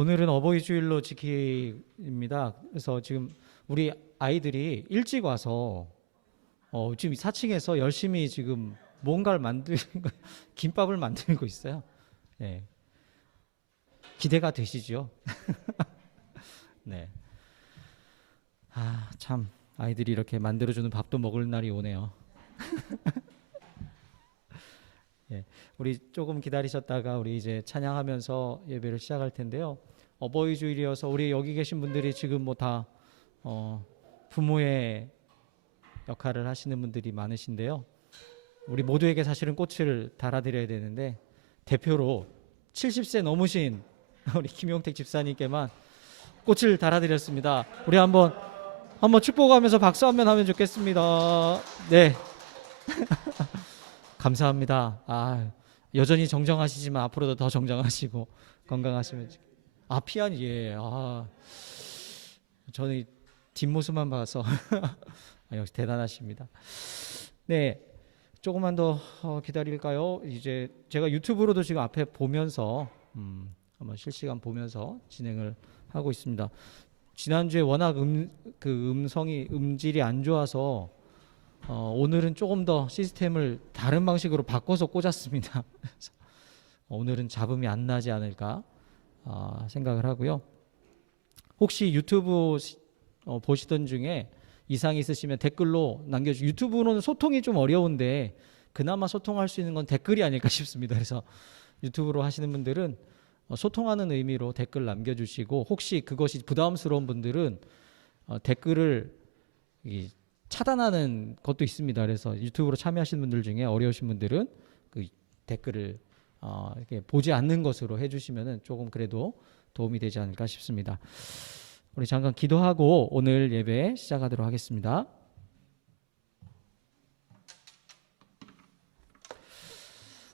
오늘은 어버이 주일로 지키입니다. 그래서 지금 우리 아이들이 일찍 와서 지금 4층에서 열심히 지금 뭔가를 김밥을 만들고 있어요. 네. 기대가 되시죠? 네. 참 아이들이 이렇게 만들어주는 밥도 먹을 날이 오네요. 예, 우리 조금 기다리셨다가 우리 이제 찬양하면서 예배를 시작할 텐데요. 어버이 주일이어서 우리 여기 계신 분들이 지금 뭐 다 부모의 역할을 하시는 분들이 많으신데요. 우리 모두에게 사실은 꽃을 달아드려야 되는데 대표로 70세 넘으신 우리 김용택 집사님께만 꽃을 달아드렸습니다. 우리 한번 축복하면서 박수 한번 하면 좋겠습니다. 네. 감사합니다. 여전히 정정하시지만 앞으로도 더 정정하시고 건강하시면. 피아니, 예. 저는 뒷모습만 봐서 역시 대단하십니다. 네. 조금만 더 기다릴까요? 이제 제가 유튜브로도 지금 앞에 보면서 한번 실시간 보면서 진행을 하고 있습니다. 지난주에 워낙 음질이 안 좋아서 오늘은 조금 더 시스템을 다른 방식으로 바꿔서 꽂았습니다. 그래서 오늘은 잡음이 안 나지 않을까 생각을 하고요. 혹시 유튜브 보시던 중에 이상이 있으시면 댓글로 남겨주시고, 유튜브로는 소통이 좀 어려운데 그나마 소통할 수 있는 건 댓글이 아닐까 싶습니다. 그래서 유튜브로 하시는 분들은 소통하는 의미로 댓글 남겨주시고, 혹시 그것이 부담스러운 분들은 댓글을 차단하는 것도 있습니다. 그래서 유튜브로 참여하시는 분들 중에 어려우신 분들은 그 댓글을 이렇게 보지 않는 것으로 해주시면은 조금 그래도 도움이 되지 않을까 싶습니다. 우리 잠깐 기도하고 오늘 예배 시작하도록 하겠습니다.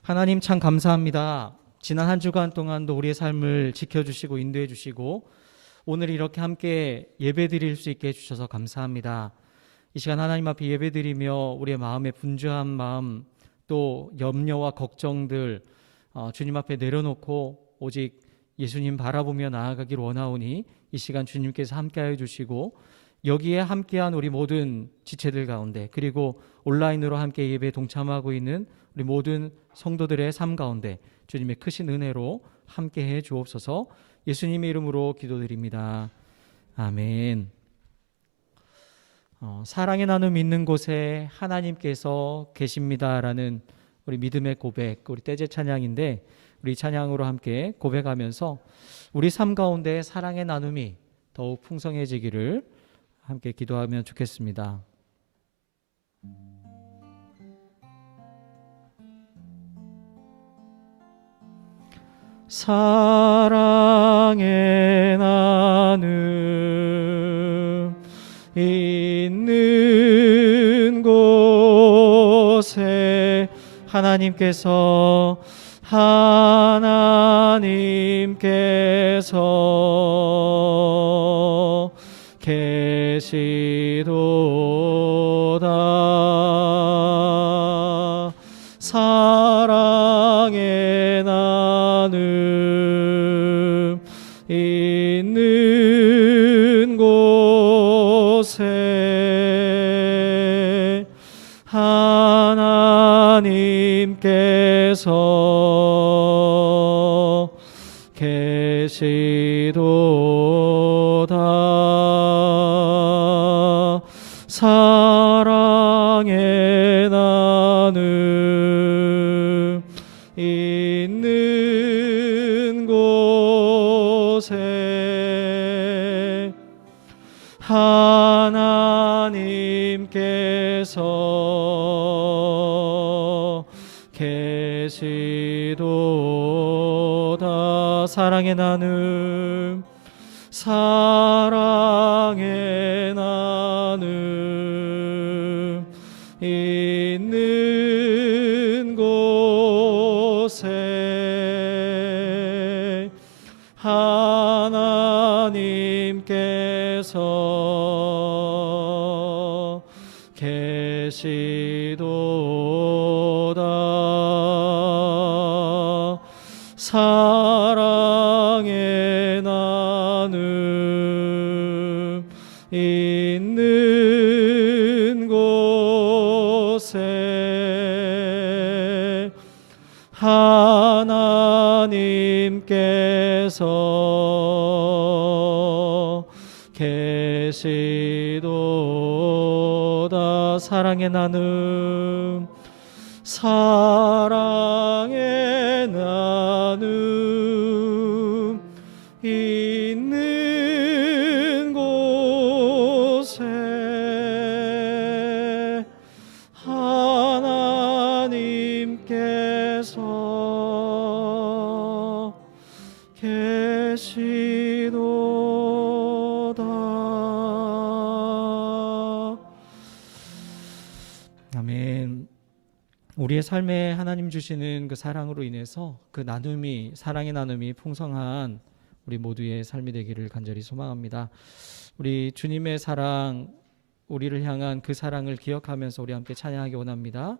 하나님 참 감사합니다. 지난 한 주간 동안도 우리의 삶을 지켜주시고 인도해 주시고 오늘 이렇게 함께 예배 드릴 수 있게 해주셔서 감사합니다. 이 시간 하나님 앞에 예배 드리며 우리의 마음의 분주한 마음, 또 염려와 걱정들 주님 앞에 내려놓고 오직 예수님 바라보며 나아가길 원하오니 이 시간 주님께서 함께하여 주시고, 여기에 함께한 우리 모든 지체들 가운데, 그리고 온라인으로 함께 예배에 동참하고 있는 우리 모든 성도들의 삶 가운데 주님의 크신 은혜로 함께해 주옵소서. 예수님의 이름으로 기도드립니다. 아멘. 사랑의 나눔 있는 곳에 하나님께서 계십니다라는 우리 믿음의 고백, 우리 떼제 찬양인데, 우리 찬양으로 함께 고백하면서 우리 삶 가운데 사랑의 나눔이 더욱 풍성해지기를 함께 기도하면 좋겠습니다. 사랑의 나눔 있는 곳에 하나님께서 계시도다. 사랑의 나눔 있는 곳에 하나님께서 계시도다. 사랑의 나눔 있는 곳에 하나님께서 계시도다. 사랑의 나눔, 사랑의 나눔 있는 곳에 하나님께서 계시도다. 사랑의 나눔 하나님께서 계시도다. 사랑의 나눔, 사랑의 나눔 있는 곳에 하나님께서 계시도다. 아멘. 우리의 삶에 하나님 주시는 그 사랑으로 인해서 그 나눔이, 사랑의 나눔이 풍성한 우리 모두의 삶이 되기를 간절히 소망합니다. 우리 주님의 사랑, 우리를 향한 그 사랑을 기억하면서 우리 함께 찬양하기 원합니다.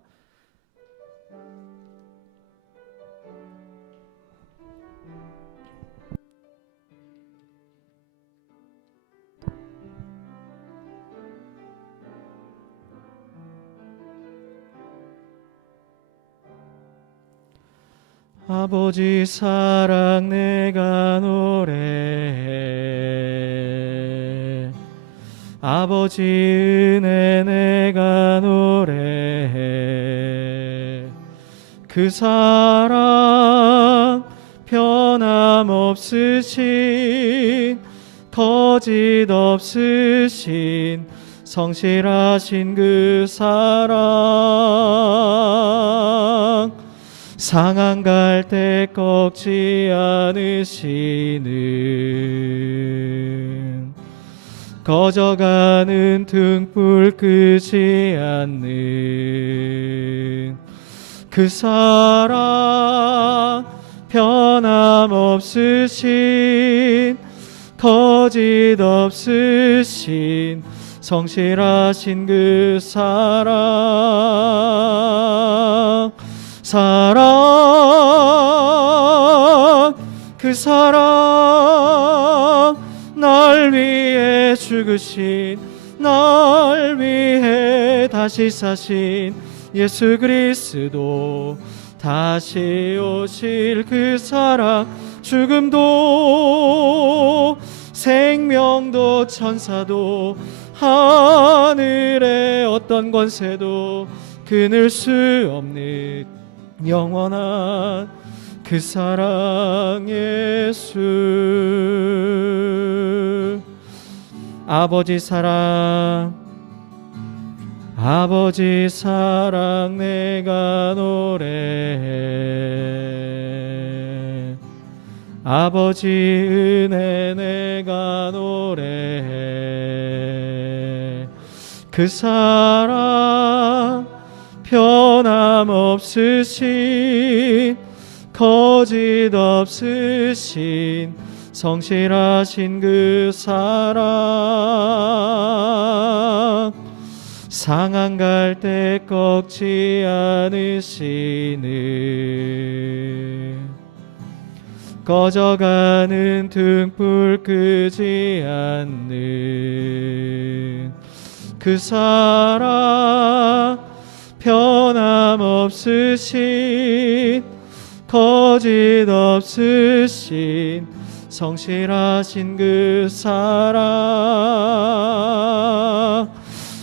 아버지 사랑 내가 노래해, 아버지 은혜 내가 노래해. 그 사랑 변함없으신, 거짓 없으신, 성실하신 그 사랑, 상한 갈 때 꺾지 않으시는, 꺼져가는 등불 끄지 않는 그 사랑, 변함없으신, 거짓 없으신, 성실하신 그 사랑, 사랑, 그 사랑, 날 위해 죽으신, 날 위해 다시 사신 예수 그리스도, 다시 오실 그 사랑, 죽음도 생명도 천사도 하늘의 어떤 권세도 끊을 수 없는 영원한 그 사랑 예수. 아버지 사랑, 아버지 사랑 내가 노래해, 아버지 은혜 내가 노래해. 그 사랑 변함없으신, 거짓 없으신, 성실하신 그 사랑, 상한 갈 때 꺾지 않으시는, 꺼져가는 등불 끄지 않는 그 사랑, 변함없으신, 거짓 없으신, 성실하신 그 사랑,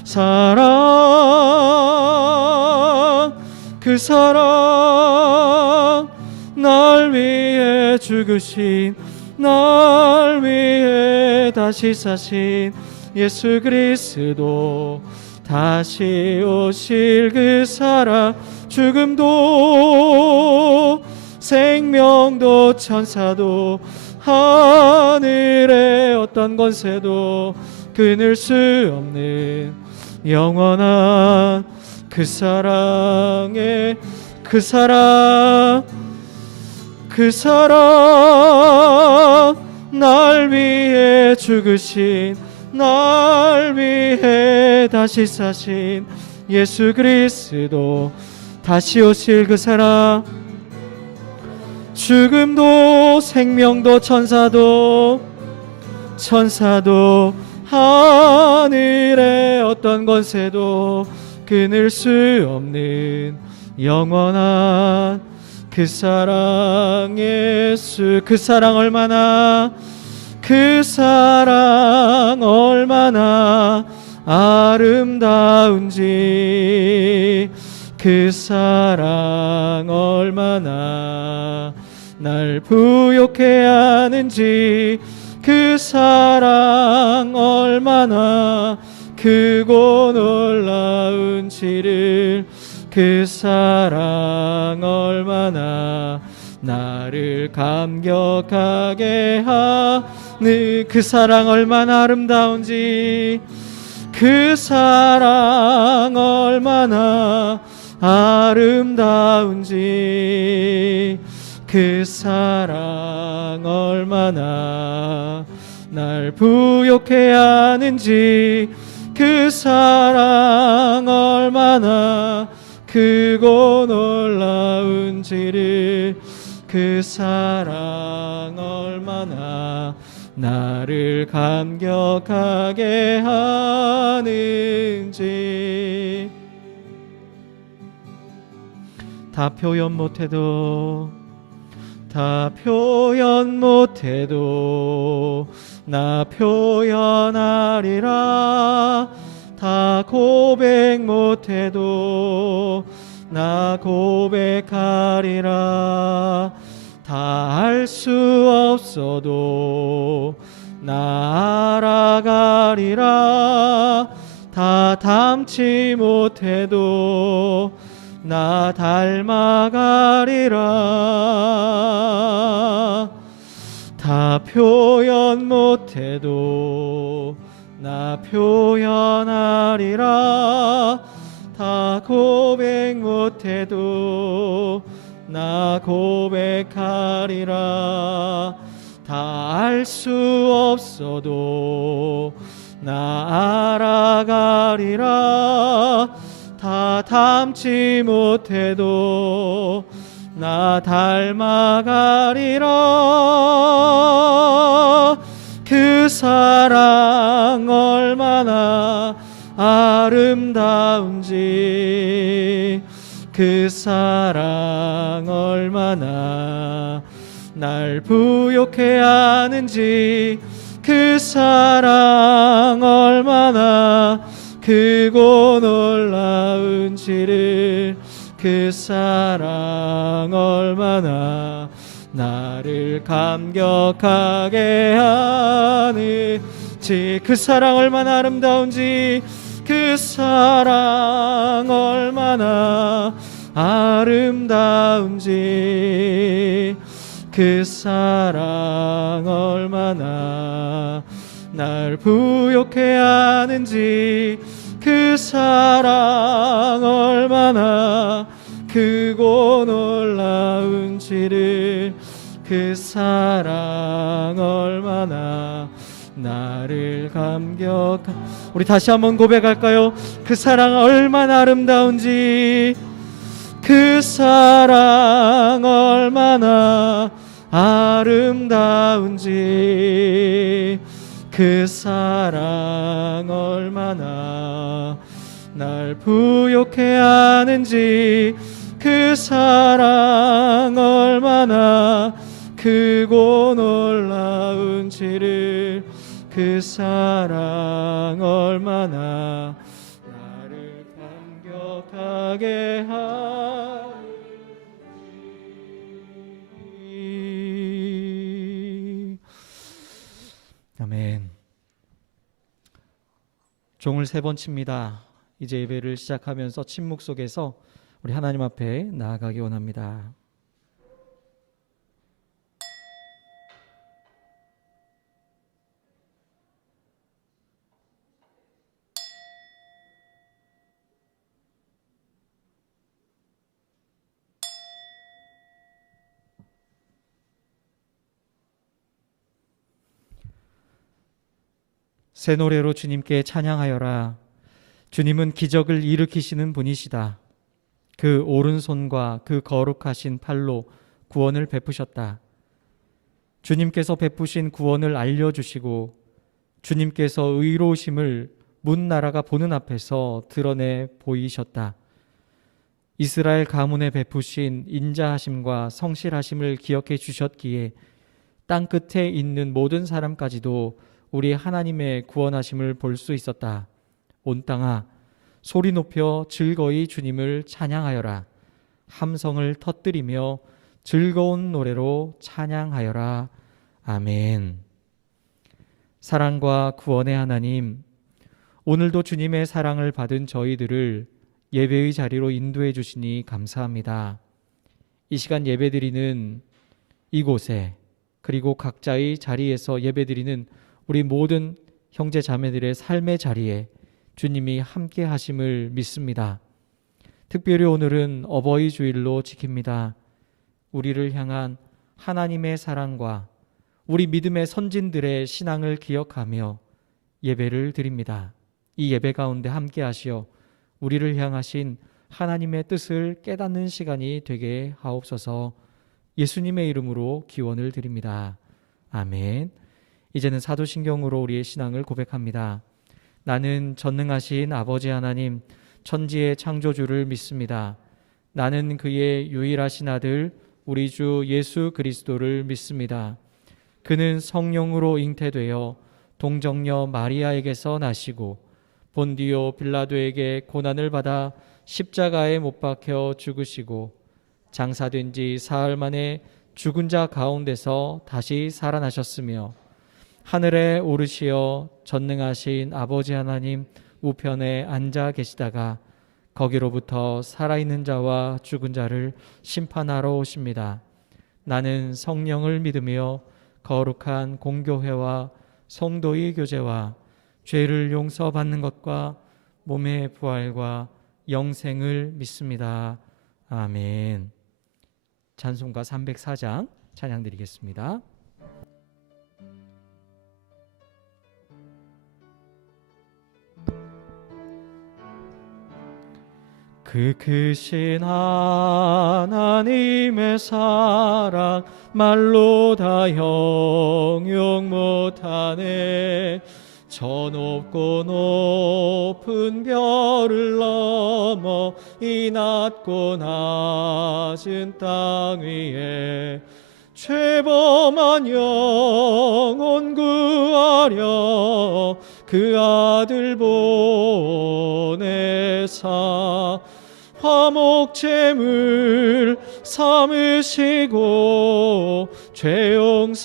사랑, 그 사랑, 날 위해 죽으신, 날 위해 다시 사신 예수 그리스도, 다시 오실 그 사랑, 죽음도 생명도 천사도 하늘의 어떤 권세도 끊을 수 없는 영원한 그 사랑의, 그 사랑, 그 사랑, 날 위해 죽으신, 날 위해 다시 사신 예수 그리스도, 다시 오실 그 사랑, 죽음도 생명도 천사도 하늘의 어떤 권세도 끊을 수 없는 영원한 그 사랑 예수, 그 사랑 얼마나, 그 사랑 얼마나 아름다운지, 그 사랑 얼마나 날 부욕해 하는지, 그 사랑 얼마나 크고 놀라운지를, 그 사랑 얼마나 나를 감격하게 하는, 그 사랑 얼마나 아름다운지, 그 사랑 얼마나 아름다운지, 그 사랑 얼마나 날 부욕해 하는지, 그 사랑 얼마나 크고 놀라운지를, 그 사랑 얼마나 나를 감격하게 하는지. 다 표현 못해도, 다 표현 못해도 나 표현하리라. 다 고백 못해도 나 고백하리라. 다 알 수 없어도 나 알아가리라. 다 닮지 못해도 나 닮아가리라. 다 표현 못해도 나 표현하리라. 다 고백 못해도 나 고백하리라. 다 알 수 없어도 나 알아가리라. 다 닮지 못해도 나 닮아가리라. 그 사랑 얼마나 아름다운지, 그 사랑 얼마나 날 부욕해 하는지, 그 사랑 얼마나 크고 놀라운지를, 그 사랑 얼마나 나를 감격하게 하는지, 그 사랑 얼마나 아름다운지, 그 사랑 얼마나 아름다운지, 그 사랑 얼마나 날 부욕해 하는지, 그 사랑 얼마나 크고 놀라운지를, 그 사랑 얼마나 나를 우리 다시 한번 고백할까요? 그 사랑 얼마나 아름다운지, 그 사랑 얼마나 아름다운지, 그 사랑 얼마나 날 부욕해 하는지, 그 사랑 얼마나 크고 놀라운지를, 그 사랑 얼마나 나를 감격하게 하는지. 아멘. 종을 3번 칩니다. 이제 예배를 시작하면서 침묵 속에서 우리 하나님 앞에 나아가기 원합니다. 새 노래로 주님께 찬양하여라. 주님은 기적을 일으키시는 분이시다. 그 오른손과 그 거룩하신 팔로 구원을 베푸셨다. 주님께서 베푸신 구원을 알려주시고 주님께서 의로우심을 문 나라가 보는 앞에서 드러내 보이셨다. 이스라엘 가문에 베푸신 인자하심과 성실하심을 기억해 주셨기에 땅 끝에 있는 모든 사람까지도 우리 하나님의 구원하심을 볼 수 있었다. 온 땅아 소리 높여 즐거이 주님을 찬양하여라. 함성을 터뜨리며 즐거운 노래로 찬양하여라. 아멘. 사랑과 구원의 하나님, 오늘도 주님의 사랑을 받은 저희들을 예배의 자리로 인도해 주시니 감사합니다. 이 시간 예배드리는 이곳에, 그리고 각자의 자리에서 예배드리는 우리 모든 형제 자매들의 삶의 자리에 주님이 함께 하심을 믿습니다. 특별히 오늘은 어버이 주일로 지킵니다. 우리를 향한 하나님의 사랑과 우리 믿음의 선진들의 신앙을 기억하며 예배를 드립니다. 이 예배 가운데 함께 하시어 우리를 향하신 하나님의 뜻을 깨닫는 시간이 되게 하옵소서. 예수님의 이름으로 기원을 드립니다. 아멘. 이제는 사도신경으로 우리의 신앙을 고백합니다. 나는 전능하신 아버지 하나님, 천지의 창조주를 믿습니다. 나는 그의 유일하신 아들 우리 주 예수 그리스도를 믿습니다. 그는 성령으로 잉태되어 동정녀 마리아에게서 나시고 본디오 빌라도에게 고난을 받아 십자가에 못 박혀 죽으시고 장사된 지 사흘 만에 죽은 자 가운데서 다시 살아나셨으며 하늘에 오르시어 전능하신 아버지 하나님 우편에 앉아 계시다가 거기로부터 살아있는 자와 죽은 자를 심판하러 오십니다. 나는 성령을 믿으며 거룩한 공교회와 성도의 교제와 죄를 용서받는 것과 몸의 부활과 영생을 믿습니다. 아멘. 찬송가 304장 찬양 드리겠습니다. 그 크신 하나님의 사랑 말로 다 형용 못하네. 저 높고 높은 별을 넘어 이 낮고 낮은 땅 위에 죄범한 영혼 구하려 그 아들 보내사 화목제물 삼으시고 죄 용서하셨네.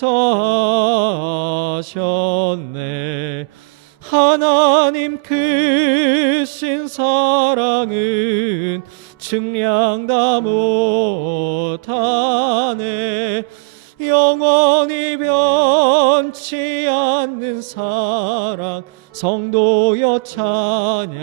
하나님 크신 사랑은 측량 다 못하네. 영원히 변치 않는 사랑 성도여 찬양하세.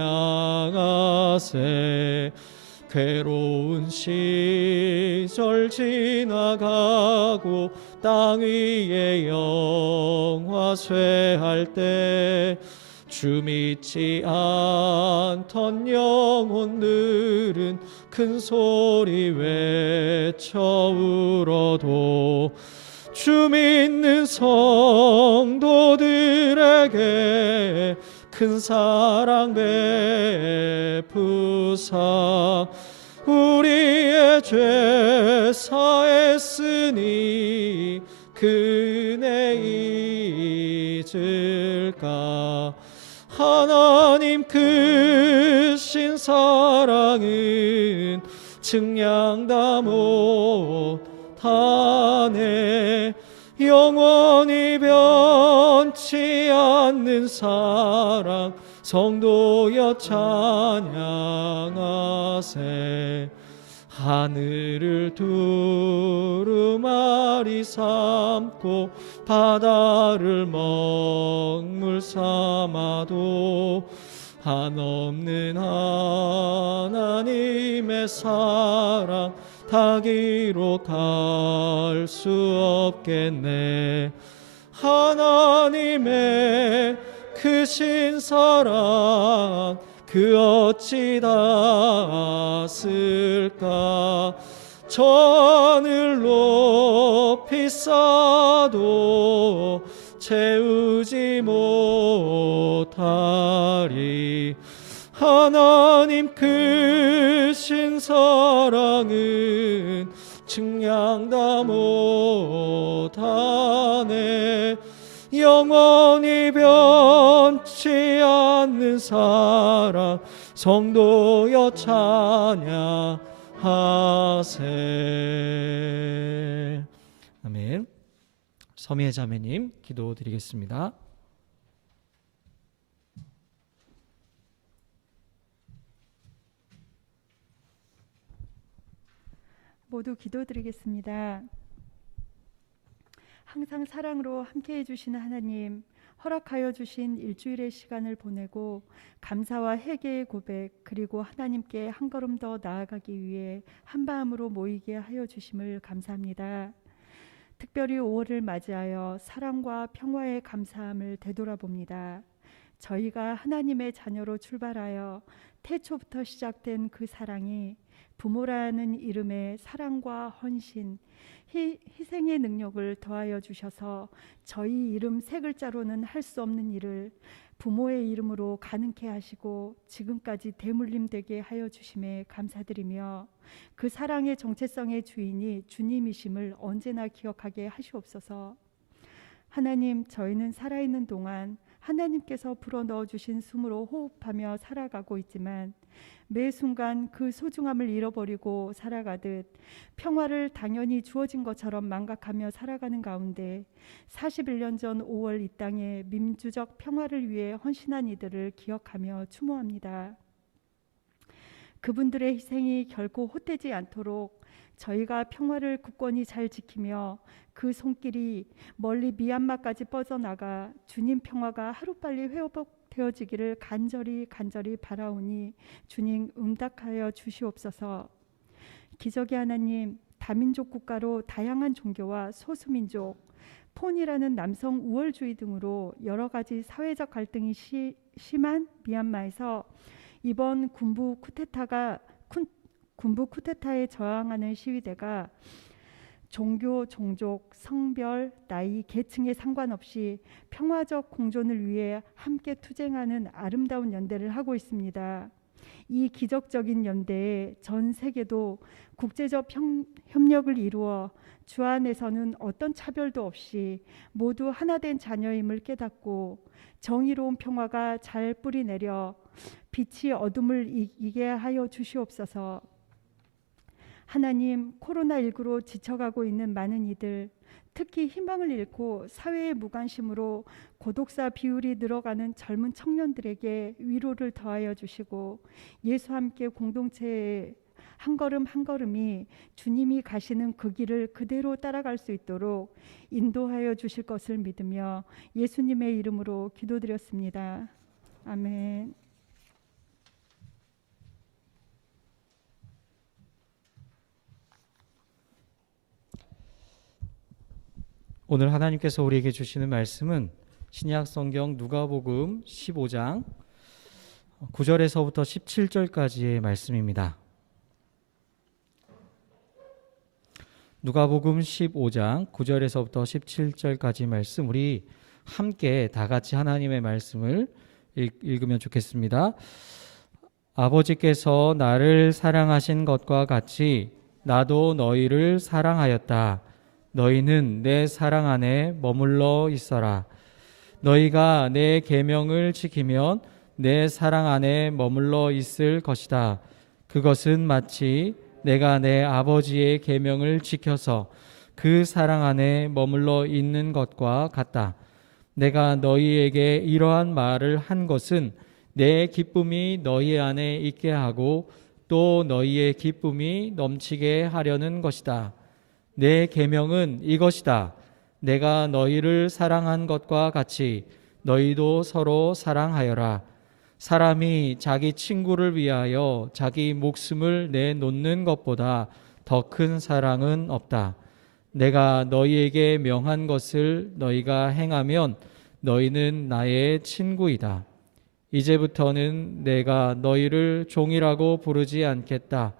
괴로운 시절 지나가고 땅 위에 영화 쇠할 때 주 믿지 않던 영혼들은 큰 소리 외쳐 울어도 주 믿는 성도들에게 큰 사랑 베푸사 우리의 죄 사했으니 그네 잊을까. 하나님 크신 사랑은 측량 다 못하네. 영원히 변치 않는 사랑 성도여 찬양하세. 하늘을 두루마리 삼고 바다를 먹물 삼아도 한없는 하나님의 사랑 다 기록할 수 없겠네. 하나님의 크신 사랑 그 어찌 닿았을까. 저 하늘 높이 쌓아도 채우지 못하리. 하나님 크신 사랑 사랑은 측량 다 못하네. 영원히 변치 않는 사랑 성도여 찬양하세. 아멘. 서미애 자매님 기도드리겠습니다. 모두 기도드리겠습니다. 항상 사랑으로 함께해 주시는 하나님, 허락하여 주신 일주일의 시간을 보내고 감사와 회개의 고백, 그리고 하나님께 한 걸음 더 나아가기 위해 한마음으로 모이게 하여 주심을 감사합니다. 특별히 5월을 맞이하여 사랑과 평화의 감사함을 되돌아봅니다. 저희가 하나님의 자녀로 출발하여 태초부터 시작된 그 사랑이 부모라는 이름의 사랑과 헌신, 희생의 능력을 더하여 주셔서 저희 이름 세 글자로는 할 수 없는 일을 부모의 이름으로 가능케 하시고 지금까지 대물림 되게 하여 주심에 감사드리며, 그 사랑의 정체성의 주인이 주님이심을 언제나 기억하게 하시옵소서. 하나님, 저희는 살아있는 동안 하나님께서 불어넣어 주신 숨으로 호흡하며 살아가고 있지만 매 순간 그 소중함을 잃어버리고 살아가듯 평화를 당연히 주어진 것처럼 망각하며 살아가는 가운데 41년 전 5월 이 땅에 민주적 평화를 위해 헌신한 이들을 기억하며 추모합니다. 그분들의 희생이 결코 헛되지 않도록 저희가 평화를 굳건히 잘 지키며 그 손길이 멀리 미얀마까지 뻗어나가 주님 평화가 하루빨리 회복되어지기를 간절히 바라오니 주님 응답하여 주시옵소서. 기적의 하나님, 다민족 국가로 다양한 종교와 소수민족, 폰이라는 남성 우월주의 등으로 여러 가지 사회적 갈등이 심한 미얀마에서 이번 군부 쿠데타에 저항하는 시위대가 종교, 종족, 성별, 나이, 계층에 상관없이 평화적 공존을 위해 함께 투쟁하는 아름다운 연대를 하고 있습니다. 이 기적적인 연대에 전 세계도 국제적 협력을 이루어 주 안에서는 어떤 차별도 없이 모두 하나된 자녀임을 깨닫고 정의로운 평화가 잘 뿌리내려 빛이 어둠을 이기게 하여 주시옵소서. 하나님, 코로나19로 지쳐가고 있는 많은 이들, 특히 희망을 잃고 사회의 무관심으로 고독사 비율이 늘어가는 젊은 청년들에게 위로를 더하여 주시고 예수와 함께 공동체의 한 걸음 한 걸음이 주님이 가시는 그 길을 그대로 따라갈 수 있도록 인도하여 주실 것을 믿으며 예수님의 이름으로 기도드렸습니다. 아멘. 오늘 하나님께서 우리에게 주시는 말씀은 신약 성경 누가복음 15장 9절에서부터 17절까지의 말씀입니다. 누가복음 15장 9절에서부터 17절까지 말씀, 우리 함께 다 같이 하나님의 말씀을 읽으면 좋겠습니다. 아버지께서 나를 사랑하신 것과 같이 나도 너희를 사랑하였다. 너희는 내 사랑 안에 머물러 있어라. 너희가 내 계명을 지키면 내 사랑 안에 머물러 있을 것이다. 그것은 마치 내가 내 아버지의 계명을 지켜서 그 사랑 안에 머물러 있는 것과 같다. 내가 너희에게 이러한 말을 한 것은 내 기쁨이 너희 안에 있게 하고 또 너희의 기쁨이 넘치게 하려는 것이다. 내 계명은 이것이다. 내가 너희를 사랑한 것과 같이 너희도 서로 사랑하여라. 사람이 자기 친구를 위하여 자기 목숨을 내놓는 것보다 더 큰 사랑은 없다. 내가 너희에게 명한 것을 너희가 행하면 너희는 나의 친구이다. 이제부터는 내가 너희를 종이라고 부르지 않겠다.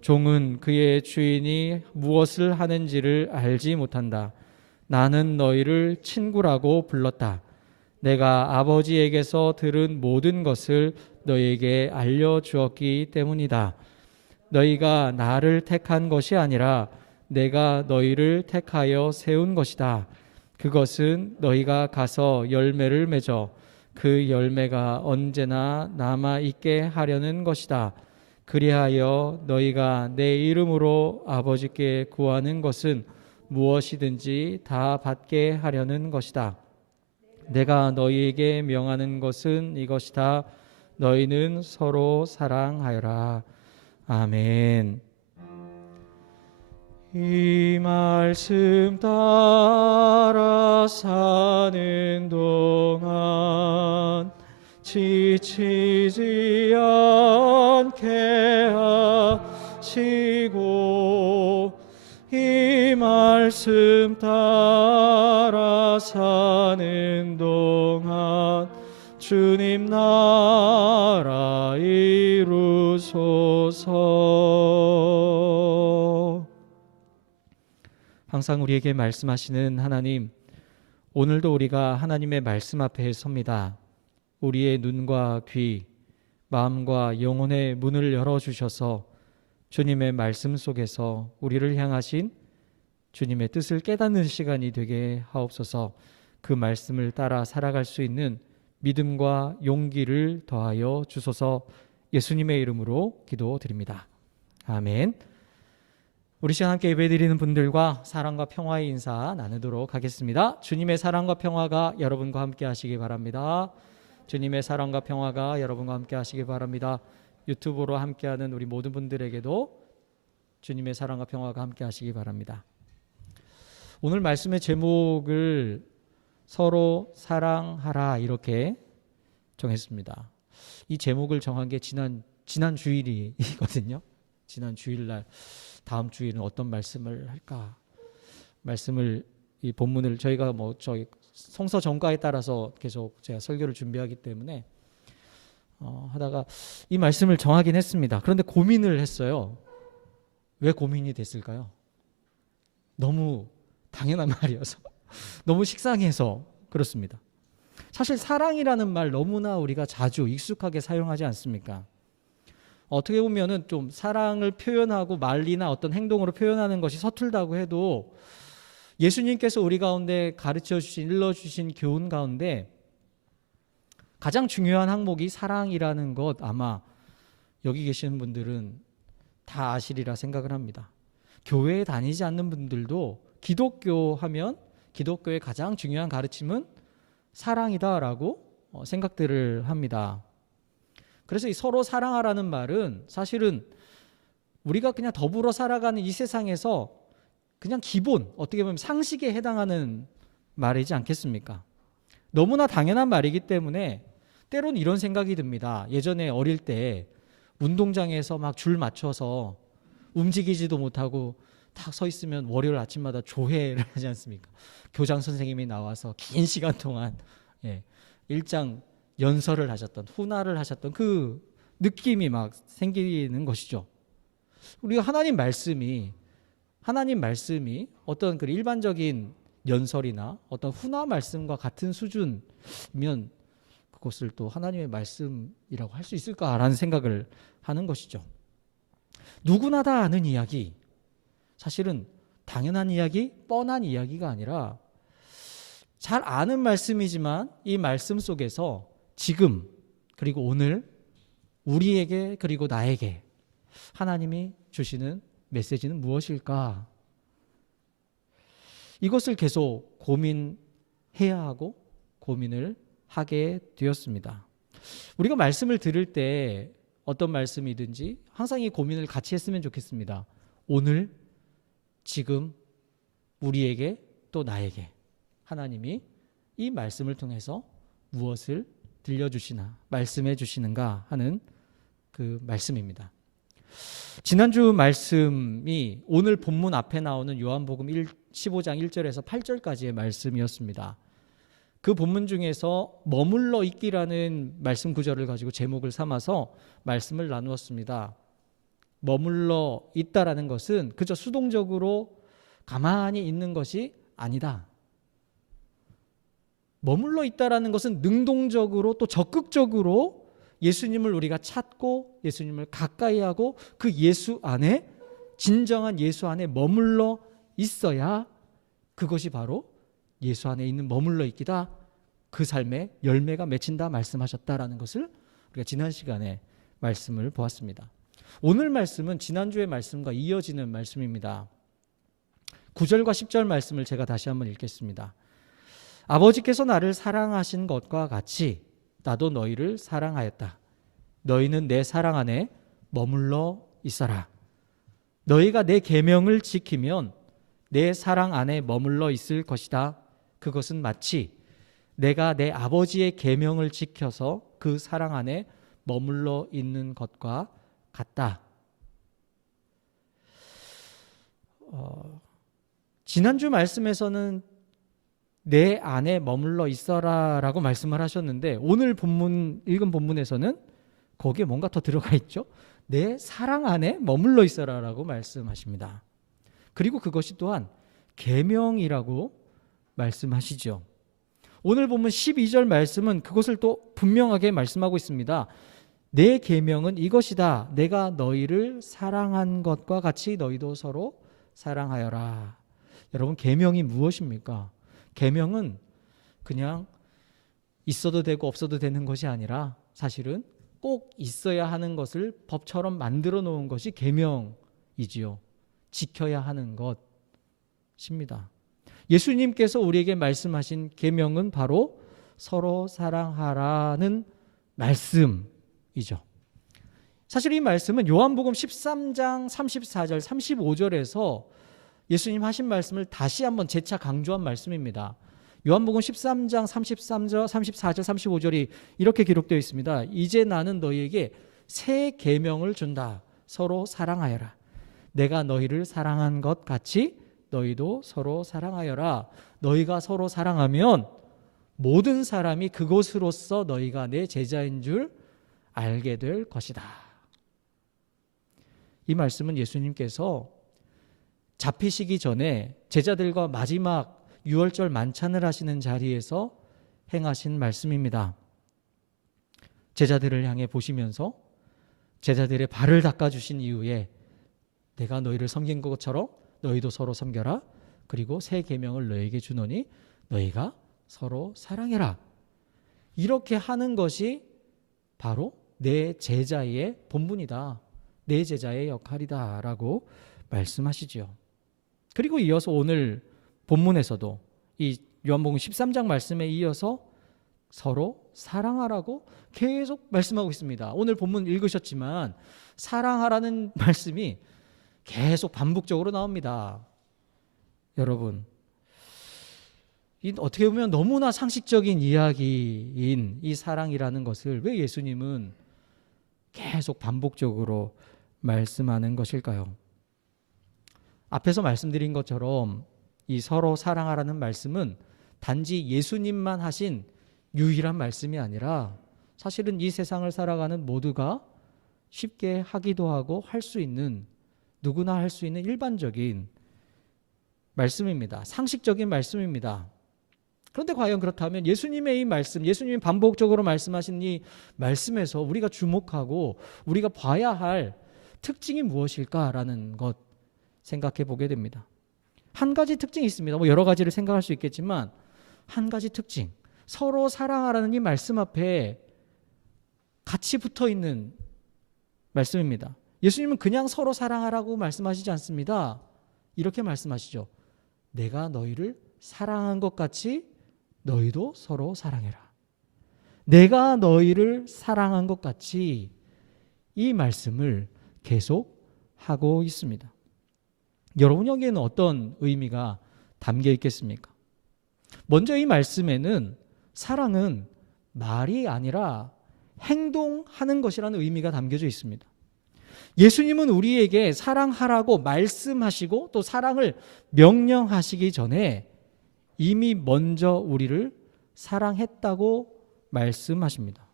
종은 그의 주인이 무엇을 하는지를 알지 못한다. 나는 너희를 친구라고 불렀다. 내가 아버지에게서 들은 모든 것을 너희에게 알려주었기 때문이다. 너희가 나를 택한 것이 아니라 내가 너희를 택하여 세운 것이다. 그것은 너희가 가서 열매를 맺어 그 열매가 언제나 남아 있게 하려는 것이다. 그리하여 너희가 내 이름으로 아버지께 구하는 것은 무엇이든지 다 받게 하려는 것이다. 내가 너희에게 명하는 것은 이것이다. 너희는 서로 사랑하여라. 아멘. 이 말씀 따라 사는 동안 지치지 않게 하시고 이 말씀 따라 사는 동안 주님 나라 이루소서. 항상 우리에게 말씀하시는 하나님, 오늘도 우리가 하나님의 말씀 앞에 섭니다. 우리의 눈과 귀, 마음과 영혼의 문을 열어주셔서 주님의 말씀 속에서 우리를 향하신 주님의 뜻을 깨닫는 시간이 되게 하옵소서. 그 말씀을 따라 살아갈 수 있는 믿음과 용기를 더하여 주소서. 예수님의 이름으로 기도드립니다. 아멘. 우리 시간 함께 예배드리는 분들과 사랑과 평화의 인사 나누도록 하겠습니다. 주님의 사랑과 평화가 여러분과 함께 하시기 바랍니다. 주님의 사랑과 평화가 여러분과 함께 하시기 바랍니다. 유튜브로 함께하는 우리 모든 분들에게도 주님의 사랑과 평화가 함께 하시기 바랍니다. 오늘 말씀의 제목을 서로 사랑하라 이렇게 정했습니다. 이 제목을 정한 게 지난 주일이거든요. 지난 주일날 다음 주일은 어떤 말씀을 할까? 이 본문을 저희가 저희 성서 정가에 따라서 계속 제가 설교를 준비하기 때문에 하다가 이 말씀을 정하긴 했습니다. 그런데 고민을 했어요. 왜 고민이 됐을까요? 너무 당연한 말이어서 너무 식상해서 그렇습니다. 사실 사랑이라는 말 너무나 우리가 자주 익숙하게 사용하지 않습니까? 어떻게 보면은 좀 사랑을 표현하고 말이나 어떤 행동으로 표현하는 것이 서툴다고 해도 예수님께서 우리 가운데 가르쳐 주신, 일러 주신 교훈 가운데 가장 중요한 항목이 사랑이라는 것 아마 여기 계시는 분들은 다 아시리라 생각을 합니다. 교회에 다니지 않는 분들도 기독교 하면 기독교의 가장 중요한 가르침은 사랑이다라고 생각들을 합니다. 그래서 이 서로 사랑하라는 말은 사실은 우리가 그냥 더불어 살아가는 이 세상에서 그냥 기본, 어떻게 보면 상식에 해당하는 말이지 않겠습니까? 너무나 당연한 말이기 때문에 때로는 이런 생각이 듭니다. 예전에 어릴 때 운동장에서 막 줄 맞춰서 움직이지도 못하고 딱 서 있으면 월요일 아침마다 조회를 하지 않습니까? 교장 선생님이 나와서 긴 시간 동안 일장 연설을 하셨던, 훈화를 하셨던 그 느낌이 막 생기는 것이죠. 우리가 하나님 말씀이 어떤 그 일반적인 연설이나 어떤 훈화 말씀과 같은 수준이면 그것을 또 하나님의 말씀이라고 할 수 있을까라는 생각을 하는 것이죠. 누구나 다 아는 이야기, 사실은 당연한 이야기, 뻔한 이야기가 아니라 잘 아는 말씀이지만 이 말씀 속에서 지금 그리고 오늘 우리에게 그리고 나에게 하나님이 주시는 메시지는 무엇일까? 이것을 계속 고민해야 하고 고민을 하게 되었습니다. 우리가 말씀을 들을 때 어떤 말씀이든지 항상 이 고민을 같이 했으면 좋겠습니다. 오늘, 지금, 우리에게 또 나에게 하나님이 이 말씀을 통해서 무엇을 들려주시나, 말씀해 주시는가 하는 그 말씀입니다. 지난주 말씀이 오늘 본문 앞에 나오는 요한복음 15장 1절에서 8절까지의 말씀이었습니다. 그 본문 중에서 머물러 있기라는 말씀 구절을 가지고 제목을 삼아서 말씀을 나누었습니다. 머물러 있다라는 것은 그저 수동적으로 가만히 있는 것이 아니다. 머물러 있다라는 것은 능동적으로 또 적극적으로 예수님을 우리가 찾고 예수님을 가까이 하고 그 예수 안에, 진정한 예수 안에 머물러 있어야 그것이 바로 예수 안에 있는 머물러 있기다, 그 삶의 열매가 맺힌다 말씀하셨다라는 것을 우리가 지난 시간에 말씀을 보았습니다. 오늘 말씀은 지난주의 말씀과 이어지는 말씀입니다. 9절과 10절 말씀을 제가 다시 한번 읽겠습니다. 아버지께서 나를 사랑하신 것과 같이 나도 너희를 사랑하였다. 너희는 내 사랑 안에 머물러 있어라. 너희가 내 계명을 지키면 내 사랑 안에 머물러 있을 것이다. 그것은 마치 내가 내 아버지의 계명을 지켜서 그 사랑 안에 머물러 있는 것과 같다. 지난주 말씀에서는 내 안에 머물러 있어라 라고 말씀을 하셨는데, 오늘 읽은 본문에서는 거기에 뭔가 더 들어가 있죠. 내 사랑 안에 머물러 있어라 라고 말씀하십니다. 그리고 그것이 또한 계명이라고 말씀하시죠. 오늘 보면 12절 말씀은 그것을 또 분명하게 말씀하고 있습니다. 내 계명은 이것이다. 내가 너희를 사랑한 것과 같이 너희도 서로 사랑하여라. 여러분, 계명이 무엇입니까? 계명은 그냥 있어도 되고 없어도 되는 것이 아니라 사실은 꼭 있어야 하는 것을 법처럼 만들어 놓은 것이 계명이지요. 지켜야 하는 것입니다. 예수님께서 우리에게 말씀하신 계명은 바로 서로 사랑하라는 말씀이죠. 사실 이 말씀은 요한복음 13장 34절 35절에서 예수님 하신 말씀을 다시 한번 재차 강조한 말씀입니다. 요한복음 13장 33절, 34절, 35절이 이렇게 기록되어 있습니다. 이제 나는 너희에게 새 계명을 준다. 서로 사랑하여라. 내가 너희를 사랑한 것 같이 너희도 서로 사랑하여라. 너희가 서로 사랑하면 모든 사람이 그것으로써 너희가 내 제자인 줄 알게 될 것이다. 이 말씀은 예수님께서 잡히시기 전에 제자들과 마지막 유월절 만찬을 하시는 자리에서 행하신 말씀입니다. 제자들을 향해 보시면서 제자들의 발을 닦아주신 이후에 내가 너희를 섬긴 것처럼 너희도 서로 섬겨라. 그리고 새 계명을 너희에게 주노니 너희가 서로 사랑해라. 이렇게 하는 것이 바로 내 제자의 본분이다. 내 제자의 역할이다 라고 말씀하시죠. 그리고 이어서 오늘 본문에서도 이 요한복음 13장 말씀에 이어서 서로 사랑하라고 계속 말씀하고 있습니다. 오늘 본문 읽으셨지만 사랑하라는 말씀이 계속 반복적으로 나옵니다. 여러분, 어떻게 보면 너무나 상식적인 이야기인 이 사랑이라는 것을 왜 예수님은 계속 반복적으로 말씀하는 것일까요? 앞에서 말씀드린 것처럼 이 서로 사랑하라는 말씀은 단지 예수님만 하신 유일한 말씀이 아니라 사실은 이 세상을 살아가는 모두가 쉽게 하기도 하고 할 수 있는, 누구나 할 수 있는 일반적인 말씀입니다. 상식적인 말씀입니다. 그런데 과연 그렇다면 예수님의 이 말씀, 예수님이 반복적으로 말씀하신 이 말씀에서 우리가 주목하고 우리가 봐야 할 특징이 무엇일까라는 것 생각해 보게 됩니다. 한 가지 특징이 있습니다. 여러 가지를 생각할 수 있겠지만 한 가지 특징, 서로 사랑하라는 이 말씀 앞에 같이 붙어 있는 말씀입니다. 예수님은 그냥 서로 사랑하라고 말씀하시지 않습니다. 이렇게 말씀하시죠. 내가 너희를 사랑한 것 같이 너희도 서로 사랑해라. 내가 너희를 사랑한 것 같이, 이 말씀을 계속 하고 있습니다. 여러분, 여기에는 어떤 의미가 담겨 있겠습니까? 먼저 이 말씀에는 사랑은 말이 아니라 행동하는 것이라는 의미가 담겨져 있습니다. 예수님은 우리에게 사랑하라고 말씀하시고 또 사랑을 명령하시기 전에 이미 먼저 우리를 사랑했다고 말씀하십니다.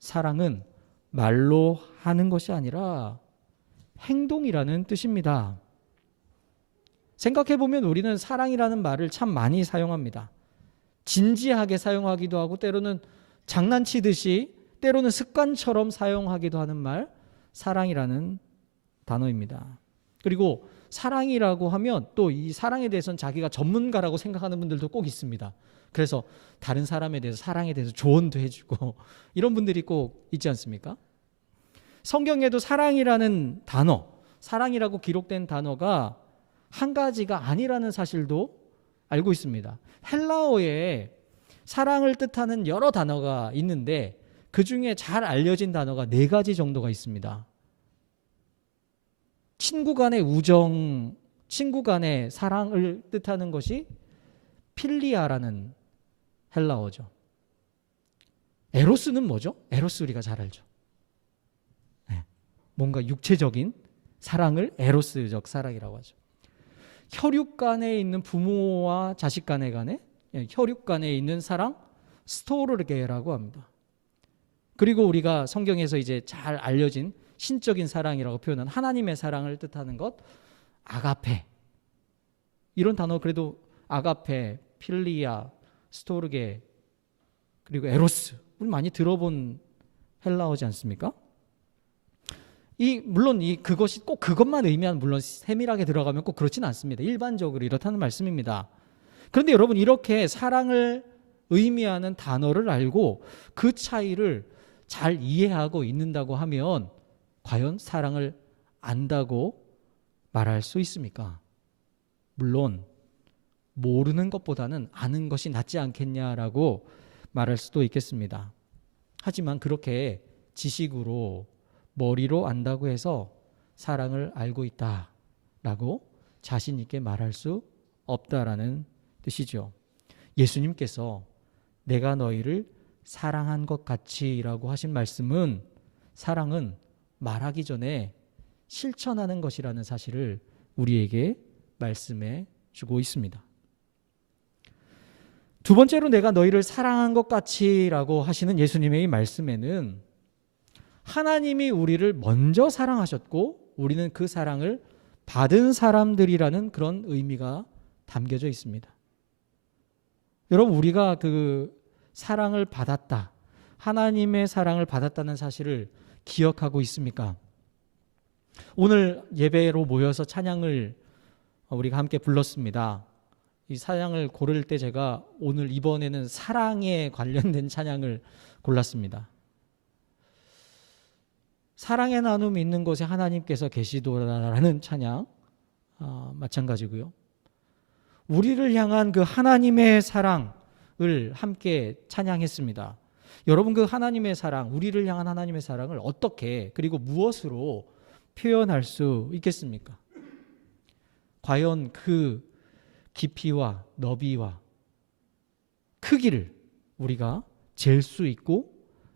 사랑은 말로 하는 것이 아니라 행동이라는 뜻입니다. 생각해보면 우리는 사랑이라는 말을 참 많이 사용합니다. 진지하게 사용하기도 하고 때로는 장난치듯이 때로는 습관처럼 사용하기도 하는 말, 사랑이라는 단어입니다. 그리고 사랑이라고 하면 또 이 사랑에 대해서는 자기가 전문가라고 생각하는 분들도 꼭 있습니다. 그래서 다른 사람에 대해서 사랑에 대해서 조언도 해주고 이런 분들이 꼭 있지 않습니까? 성경에도 사랑이라는 단어, 사랑이라고 기록된 단어가 한 가지가 아니라는 사실도 알고 있습니다. 헬라어에 사랑을 뜻하는 여러 단어가 있는데 그 중에 잘 알려진 단어가 4가지 정도가 있습니다. 친구 간의 우정, 친구 간의 사랑을 뜻하는 것이 필리아라는 헬라어죠. 에로스는 뭐죠? 에로스 우리가 잘 알죠. 네. 뭔가 육체적인 사랑을 에로스적 사랑이라고 하죠. 혈육 간에 있는 부모와 자식 간에 혈육 간에 있는 사랑 스토르게라고 합니다. 그리고 우리가 성경에서 이제 잘 알려진 신적인 사랑이라고 표현한 하나님의 사랑을 뜻하는 것 아가페. 이런 단어 그래도 아가페, 필리아, 스토르게 그리고 에로스 우리 많이 들어본 헬라어지 않습니까? 물론 그것이 꼭 그것만 의미하는 물론 세밀하게 들어가면 꼭 그렇지는 않습니다. 일반적으로 이렇다는 말씀입니다. 그런데 여러분 이렇게 사랑을 의미하는 단어를 알고 그 차이를 잘 이해하고 있는다고 하면 과연 사랑을 안다고 말할 수 있습니까? 물론 모르는 것보다는 아는 것이 낫지 않겠냐라고 말할 수도 있겠습니다. 하지만 그렇게 지식으로 머리로 안다고 해서 사랑을 알고 있다라고 자신 있게 말할 수 없다라는 뜻이죠. 예수님께서 내가 너희를 사랑한 것 같이라고 하신 말씀은 사랑은 말하기 전에 실천하는 것이라는 사실을 우리에게 말씀해 주고 있습니다. 두 번째로 내가 너희를 사랑한 것 같이라고 하시는 예수님의 이 말씀에는 하나님이 우리를 먼저 사랑하셨고 우리는 그 사랑을 받은 사람들이라는 그런 의미가 담겨져 있습니다. 여러분 우리가 그 사랑을 받았다, 하나님의 사랑을 받았다는 사실을 기억하고 있습니까? 오늘 예배로 모여서 찬양을 우리가 함께 불렀습니다. 이 찬양을 고를 때 제가 오늘 이번에는 사랑에 관련된 찬양을 골랐습니다. 사랑의 나눔이 있는 곳에 하나님께서 계시도라라는 찬양 마찬가지고요. 우리를 향한 그 하나님의 사랑을 함께 찬양했습니다. 여러분 그 하나님의 사랑, 우리를 향한 하나님의 사랑을 어떻게 그리고 무엇으로 표현할 수 있겠습니까? 과연 그 깊이와 너비와 크기를 우리가 잴 수 있고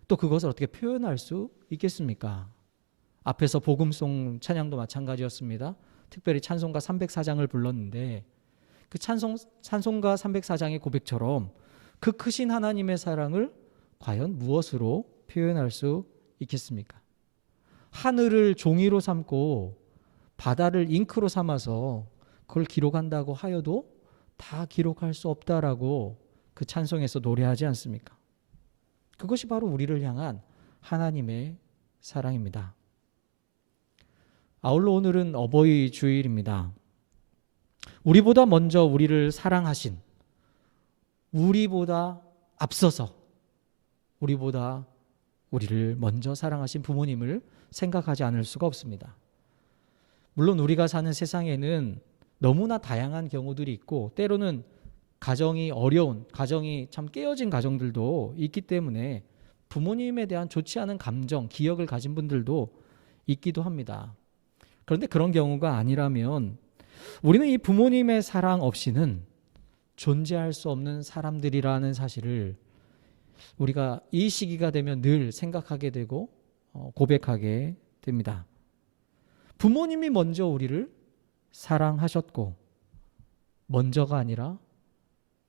또 그것을 어떻게 표현할 수 있겠습니까? 앞에서 복음송 찬양도 마찬가지였습니다. 특별히 찬송가 304장을 불렀는데 그 찬송가 304장의 고백처럼 그 크신 하나님의 사랑을 과연 무엇으로 표현할 수 있겠습니까? 하늘을 종이로 삼고 바다를 잉크로 삼아서 그걸 기록한다고 하여도 다 기록할 수 없다라고 그 찬송에서 노래하지 않습니까? 그것이 바로 우리를 향한 하나님의 사랑입니다. 아울러 오늘은 어버이 주일입니다. 우리보다 먼저 우리를 사랑하신, 우리보다 앞서서 우리보다 우리를 먼저 사랑하신 부모님을 생각하지 않을 수가 없습니다. 물론 우리가 사는 세상에는 너무나 다양한 경우들이 있고 때로는 가정이 어려운, 가정이 참 깨어진 가정들도 있기 때문에 부모님에 대한 좋지 않은 감정, 기억을 가진 분들도 있기도 합니다. 그런데 그런 경우가 아니라면 우리는 이 부모님의 사랑 없이는 존재할 수 없는 사람들이라는 사실을 우리가 이 시기가 되면 늘 생각하게 되고 고백하게 됩니다. 부모님이 먼저 우리를 사랑하셨고 먼저가 아니라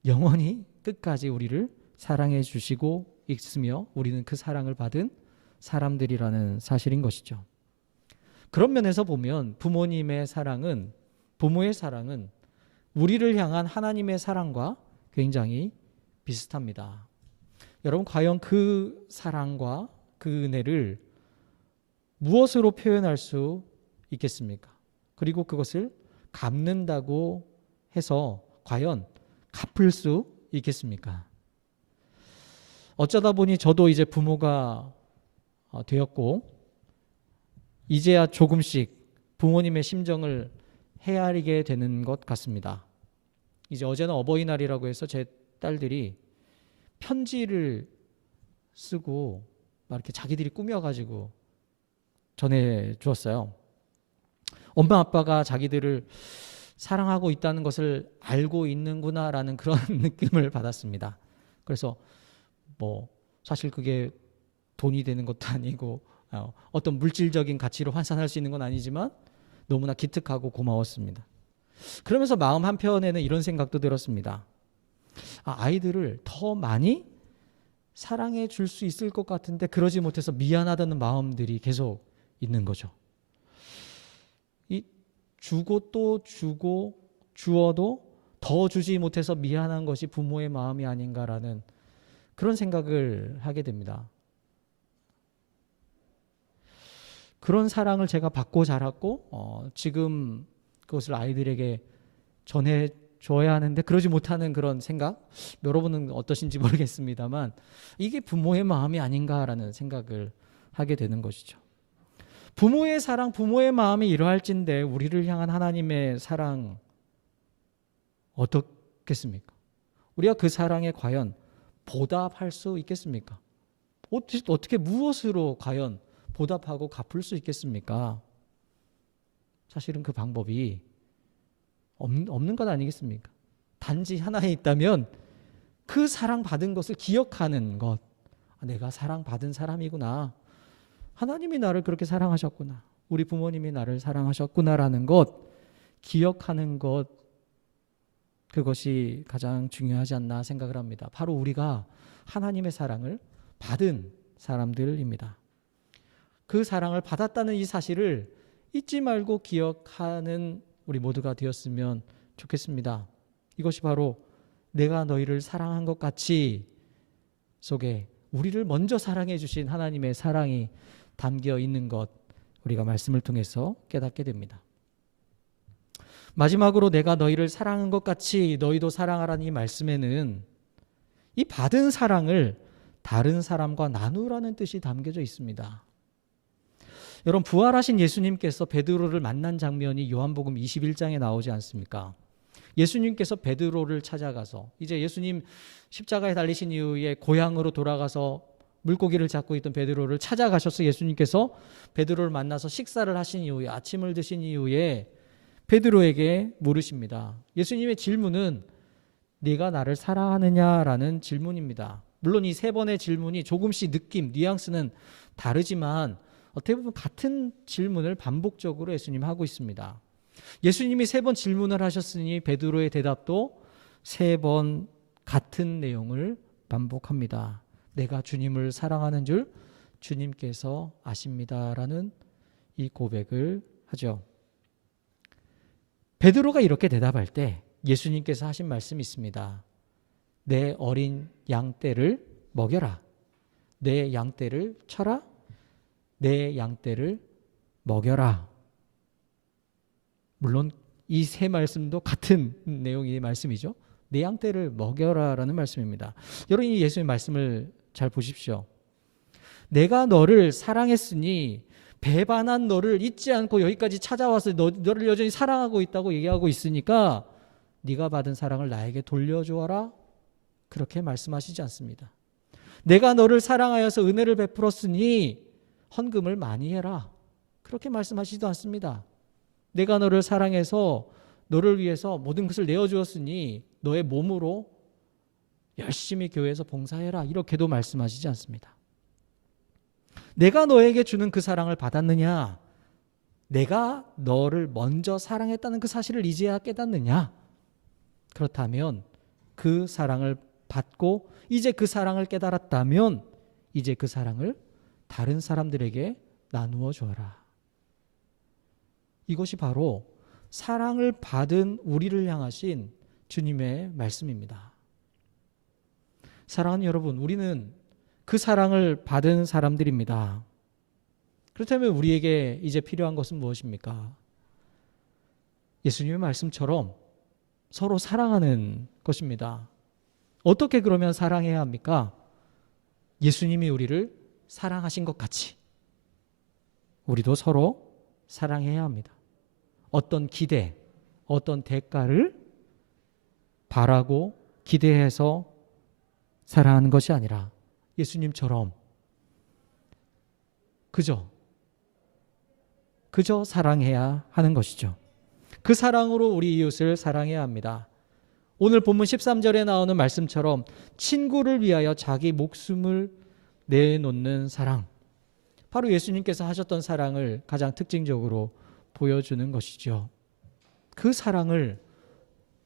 영원히 끝까지 우리를 사랑해 주시고 있으며 우리는 그 사랑을 받은 사람들이라는 사실인 것이죠. 그런 면에서 보면 부모님의 사랑은, 부모의 사랑은 우리를 향한 하나님의 사랑과 굉장히 비슷합니다. 여러분 과연 그 사랑과 그 은혜를 무엇으로 표현할 수 있겠습니까? 그리고 그것을 갚는다고 해서 과연 갚을 수 있겠습니까? 어쩌다 보니 저도 이제 부모가 되었고 이제야 조금씩 부모님의 심정을 헤아리게 되는 것 같습니다. 이제 어제는 어버이날이라고 해서 제 딸들이 편지를 쓰고 막 이렇게 자기들이 꾸며가지고 전해주었어요. 엄마 아빠가 자기들을 사랑하고 있다는 것을 알고 있는구나라는 그런 느낌을 받았습니다. 그래서 뭐 사실 그게 돈이 되는 것도 아니고 어떤 물질적인 가치로 환산할 수 있는 건 아니지만 너무나 기특하고 고마웠습니다. 그러면서 마음 한편에는 이런 생각도 들었습니다. 아이들을 더 많이 사랑해 줄 수 있을 것 같은데 그러지 못해서 미안하다는 마음들이 계속 있는 거죠. 이 주고 또 주고 주어도 더 주지 못해서 미안한 것이 부모의 마음이 아닌가라는 그런 생각을 하게 됩니다. 그런 사랑을 제가 받고 자랐고 지금 그것을 아이들에게 전해줘야 하는데 그러지 못하는 그런 생각, 여러분은 어떠신지 모르겠습니다만 이게 부모의 마음이 아닌가라는 생각을 하게 되는 것이죠. 부모의 사랑, 부모의 마음이 이러할진데 우리를 향한 하나님의 사랑 어떻겠습니까? 우리가 그 사랑에 과연 보답할 수 있겠습니까? 어떻게 무엇으로 과연 보답하고 갚을 수 있겠습니까? 사실은 그 방법이 없는 것 아니겠습니까? 단지 하나에 있다면 그 사랑받은 것을 기억하는 것. 내가 사랑받은 사람이구나. 하나님이 나를 그렇게 사랑하셨구나. 우리 부모님이 나를 사랑하셨구나라는 것 기억하는 것, 그것이 가장 중요하지 않나 생각을 합니다. 바로 우리가 하나님의 사랑을 받은 사람들입니다. 그 사랑을 받았다는 이 사실을 잊지 말고 기억하는 우리 모두가 되었으면 좋겠습니다. 이것이 바로 내가 너희를 사랑한 것 같이 속에 우리를 먼저 사랑해 주신 하나님의 사랑이 담겨 있는 것, 우리가 말씀을 통해서 깨닫게 됩니다. 마지막으로 내가 너희를 사랑한 것 같이 너희도 사랑하라는 이 말씀에는 이 받은 사랑을 다른 사람과 나누라는 뜻이 담겨져 있습니다. 여러분, 부활하신 예수님께서 베드로를 만난 장면이 요한복음 21장에 나오지 않습니까? 예수님께서 베드로를 찾아가서 이제 예수님 십자가에 달리신 이후에 고향으로 돌아가서 물고기를 잡고 있던 베드로를 찾아가셔서 예수님께서 베드로를 만나서 식사를 하신 이후에 아침을 드신 이후에 베드로에게 물으십니다. 예수님의 질문은 네가 나를 사랑하느냐라는 질문입니다. 물론 이 세 번의 질문이 조금씩 느낌, 뉘앙스는 다르지만 어떻게 보면 같은 질문을 반복적으로 예수님 하고 있습니다. 예수님이 세 번 질문을 하셨으니 베드로의 대답도 세 번 같은 내용을 반복합니다. 내가 주님을 사랑하는 줄 주님께서 아십니다라는 이 고백을 하죠. 베드로가 이렇게 대답할 때 예수님께서 하신 말씀이 있습니다. 내 어린 양떼를 먹여라. 내 양떼를 쳐라. 내 양떼를 먹여라. 물론 이 세 말씀도 같은 내용의 말씀이죠. 내 양떼를 먹여라라는 말씀입니다. 여러분, 이 예수님의 말씀을 잘 보십시오. 내가 너를 사랑했으니 배반한 너를 잊지 않고 여기까지 찾아와서 너를 여전히 사랑하고 있다고 얘기하고 있으니까 네가 받은 사랑을 나에게 돌려주어라. 그렇게 말씀하시지 않습니다. 내가 너를 사랑하여서 은혜를 베풀었으니 헌금을 많이 해라. 그렇게 말씀하시지도 않습니다. 내가 너를 사랑해서 너를 위해서 모든 것을 내어주었으니 너의 몸으로 열심히 교회에서 봉사해라. 이렇게도 말씀하시지 않습니다. 내가 너에게 주는 그 사랑을 받았느냐? 내가 너를 먼저 사랑했다는 그 사실을 이제야 깨닫느냐? 그렇다면 그 사랑을 받고 이제 그 사랑을 깨달았다면 이제 그 사랑을 다른 사람들에게 나누어 주어라. 이것이 바로 사랑을 받은 우리를 향하신 주님의 말씀입니다. 사랑하는 여러분, 우리는 그 사랑을 받은 사람들입니다. 그렇다면 우리에게 이제 필요한 것은 무엇입니까? 예수님의 말씀처럼 서로 사랑하는 것입니다. 어떻게 그러면 사랑해야 합니까? 예수님이 우리를 사랑하신 것 같이 우리도 서로 사랑해야 합니다. 어떤 기대, 어떤 대가를 바라고 기대해서 사랑하는 것이 아니라 예수님처럼 그저 사랑해야 하는 것이죠. 그 사랑으로 우리 이웃을 사랑해야 합니다. 오늘 본문 13절에 나오는 말씀처럼 친구를 위하여 자기 목숨을 내놓는 사랑, 바로 예수님께서 하셨던 사랑을 가장 특징적으로 보여주는 것이죠. 그 사랑을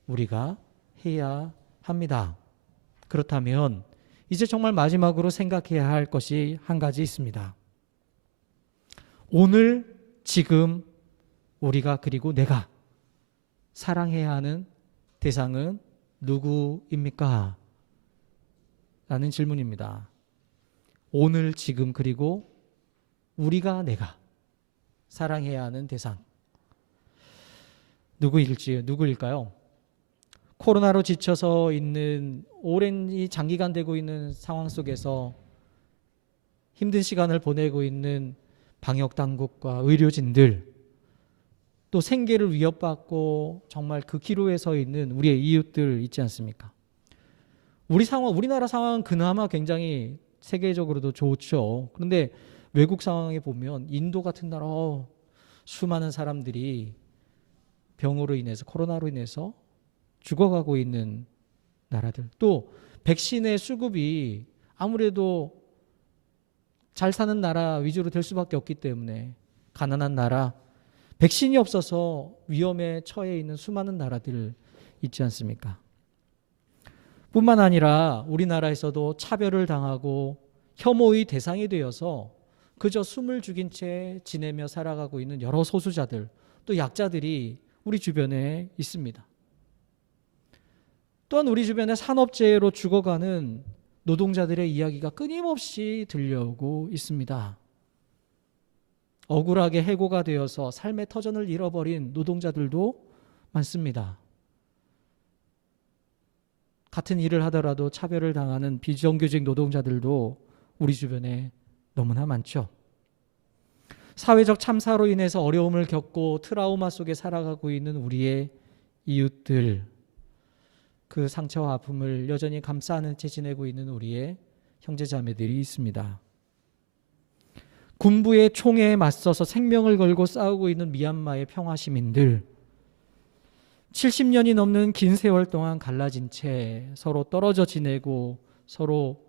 우리가 해야 합니다. 그렇다면 이제 정말 마지막으로 생각해야 할 것이 한 가지 있습니다. 오늘 지금 우리가 그리고 내가 사랑해야 하는 대상은 누구입니까? 라는 질문입니다. 오늘 지금 그리고 우리가 내가 사랑해야 하는 대상 누구일까요? 코로나로 지쳐서 있는 오랜 장기간 되고 있는 상황 속에서 힘든 시간을 보내고 있는 방역 당국과 의료진들, 또 생계를 위협받고 정말 그 기로에 서 있는 우리의 이웃들 있지 않습니까? 우리나라 상황은 그나마 굉장히 세계적으로도 좋죠. 그런데 외국 상황에 보면 인도 같은 나라 수많은 사람들이 병으로 인해서 코로나로 인해서 죽어가고 있는 나라들, 또 백신의 수급이 아무래도 잘 사는 나라 위주로 될 수밖에 없기 때문에 가난한 나라, 백신이 없어서 위험에 처해 있는 수많은 나라들 있지 않습니까? 뿐만 아니라 우리나라에서도 차별을 당하고 혐오의 대상이 되어서 그저 숨을 죽인 채 지내며 살아가고 있는 여러 소수자들, 또 약자들이 우리 주변에 있습니다. 또한 우리 주변에 산업재해로 죽어가는 노동자들의 이야기가 끊임없이 들려오고 있습니다. 억울하게 해고가 되어서 삶의 터전을 잃어버린 노동자들도 많습니다. 같은 일을 하더라도 차별을 당하는 비정규직 노동자들도 우리 주변에 너무나 많죠. 사회적 참사로 인해서 어려움을 겪고 트라우마 속에 살아가고 있는 우리의 이웃들, 그 상처와 아픔을 여전히 감싸 안은 채 지내고 있는 우리의 형제자매들이 있습니다. 군부의 총에 맞서서 생명을 걸고 싸우고 있는 미얀마의 평화시민들, 70년이 넘는 긴 세월 동안 갈라진 채 서로 떨어져 지내고 서로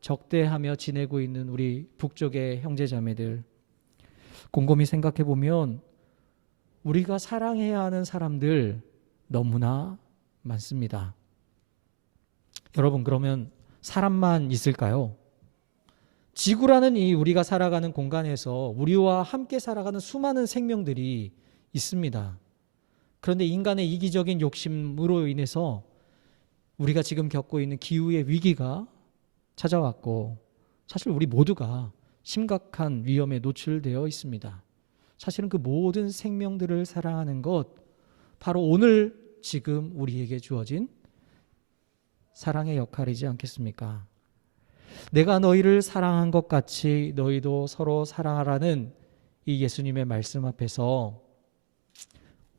적대하며 지내고 있는 우리 북쪽의 형제자매들, 곰곰이 생각해 보면 우리가 사랑해야 하는 사람들 너무나 많습니다. 여러분, 그러면 사람만 있을까요? 지구라는 이 우리가 살아가는 공간에서 우리와 함께 살아가는 수많은 생명들이 있습니다. 그런데 인간의 이기적인 욕심으로 인해서 우리가 지금 겪고 있는 기후의 위기가 찾아왔고, 사실 우리 모두가 심각한 위험에 노출되어 있습니다. 사실은 그 모든 생명들을 사랑하는 것, 바로 오늘 지금 우리에게 주어진 사랑의 역할이지 않겠습니까? 내가 너희를 사랑한 것 같이 너희도 서로 사랑하라는 이 예수님의 말씀 앞에서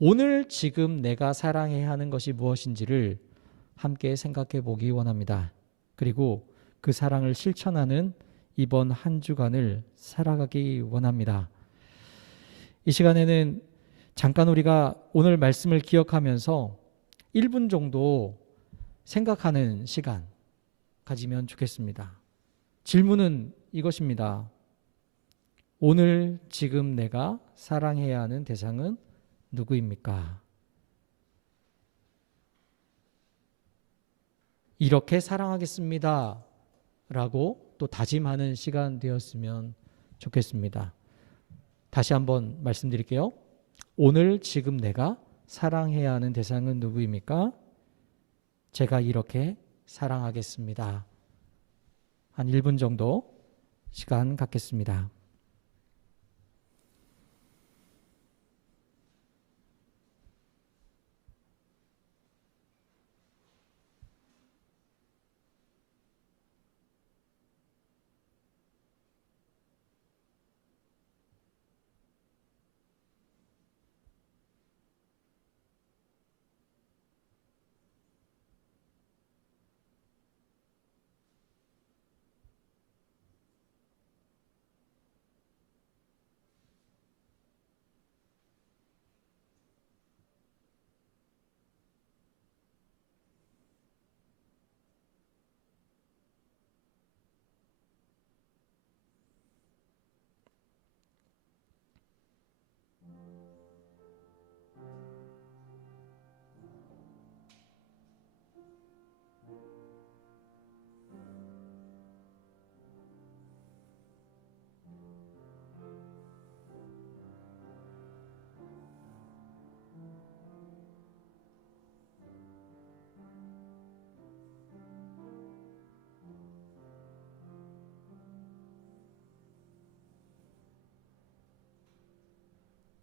오늘 지금 내가 사랑해야 하는 것이 무엇인지를 함께 생각해 보기 원합니다. 그리고 그 사랑을 실천하는 이번 한 주간을 살아가기 원합니다. 이 시간에는 잠깐 우리가 오늘 말씀을 기억하면서 1분 정도 생각하는 시간 가지면 좋겠습니다. 질문은 이것입니다. 오늘 지금 내가 사랑해야 하는 대상은 누구입니까? 이렇게 사랑하겠습니다 라고 또 다짐하는 시간 되었으면 좋겠습니다. 다시 한번 말씀드릴게요. 오늘 지금 내가 사랑해야 하는 대상은 누구입니까? 제가 이렇게 사랑하겠습니다 한 1분 정도 시간 갖겠습니다.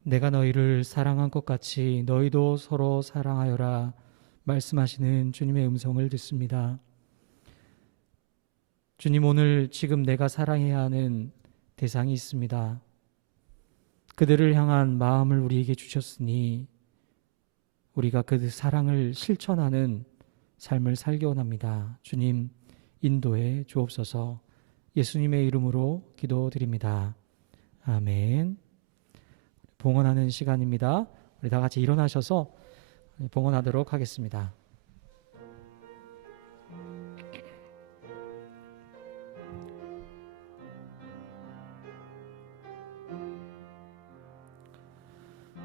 내가 너희를 사랑한 것 같이 너희도 서로 사랑하여라 말씀하시는 주님의 음성을 듣습니다. 주님, 오늘 지금 내가 사랑해야 하는 대상이 있습니다. 그들을 향한 마음을 우리에게 주셨으니 우리가 그 사랑을 실천하는 삶을 살기 원합니다. 주님, 인도해 주옵소서. 예수님의 이름으로 기도드립니다. 아멘. 봉헌하는 시간입니다. 우리 다 같이 일어나셔서 봉헌하도록 하겠습니다.